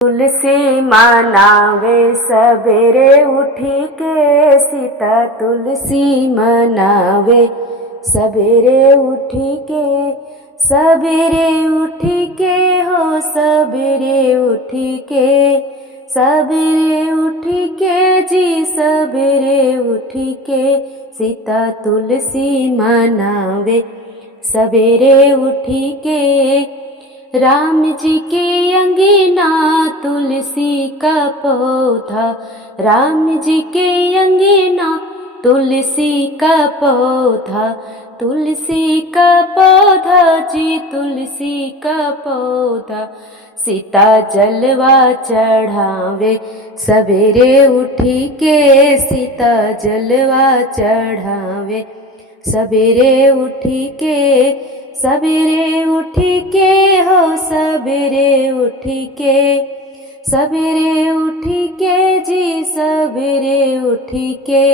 तुलसी मनावे सबेरे उठी के, सीता तुलसी मनावे सबेरे उठी के। सबेरे उठी के हो सबेरे उठी के, सबेरे उठी के जी सबेरे उठी के। सीता तुलसी मनावे सबेरे उठी के। राम जी के अंगना तुलसी का पौधा, राम जी के अंगना तुलसी का पौधा। तुलसी का पौधा जी तुलसी का पौधा। सीता जलवा चढ़ावे सबेरे उठी के, सीता जलवा चढ़ावे सबेरे उठी के। सबेरे उठी के हो सबेरे उठी के, सबेरे उठी के जी सबेरे उठी के।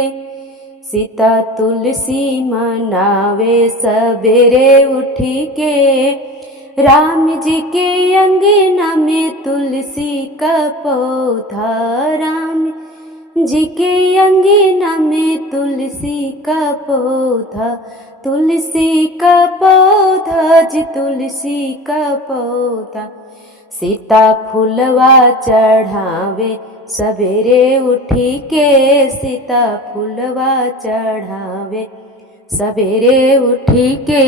सीता तुलसी मनावे सबेरे उठी के। राम जी के अंगना में तुलसी का पौधा, राम जी के अंगना में तुलसी का पौधा। तुलसी का पौधा जी तुलसी का पौधा। सीता फूलवा चढ़ावे सबेरे उठी के, सीता फूलवा चढ़ावे सबेरे उठी के।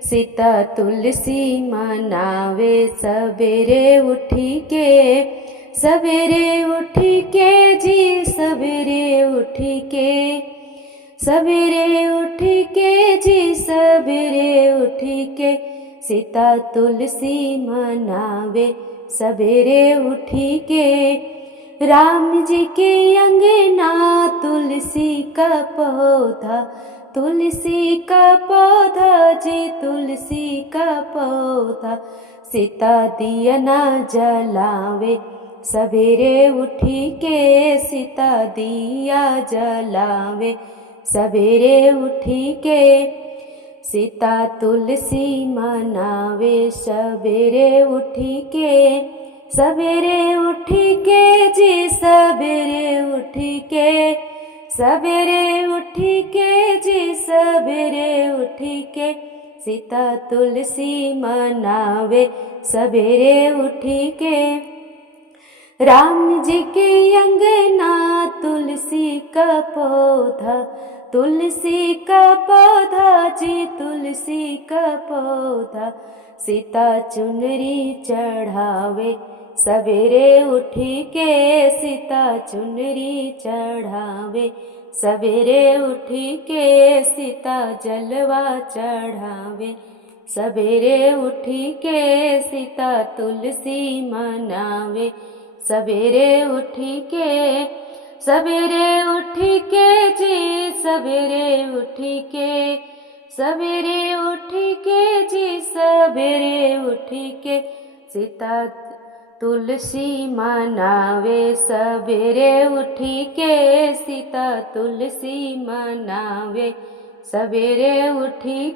सीता तुलसी मनावे सबेरे उठी के। सबेरे उठी के जी सबेरे उठी के, सबेरे उठी के जी सबेरे उठी के। सीता तुलसी मनावे सबेरे उठी के। राम जी के अंगना तुलसी का पौधा, तुलसी का पौधा जी तुलसी का पौधा। सीता दिया ना जलावे सबेरे उठी के, सीता दिया जलावे सबेरे उठी के। सीता तुलसी मनावे सबेरे उठी के। सबेरे उठी के जी सबेरे उठी के, सबेरे उठी के जी सबेरे उठी के। सीता तुलसी मनावे सबेरे उठी के। राम जी के अंगना तुलसी का पौधा, तुलसी का पौधा जी तुलसी का पौधा। सीता चुनरी चढ़ावे सबेरे उठी के, सीता चुनरी चढ़ावे सबेरे उठी के। सीता जलवा चढ़ावे सबेरे उठी के। सीता तुलसी मनावे सबेरे उठी के। सबेरे उठी के जी सबेरे उठी के, सबेरे उठी के जी सबेरे उठी के। सीता तुलसी मनावे सबेरे उठी के, सीता तुलसी मनावे सबेरे उठी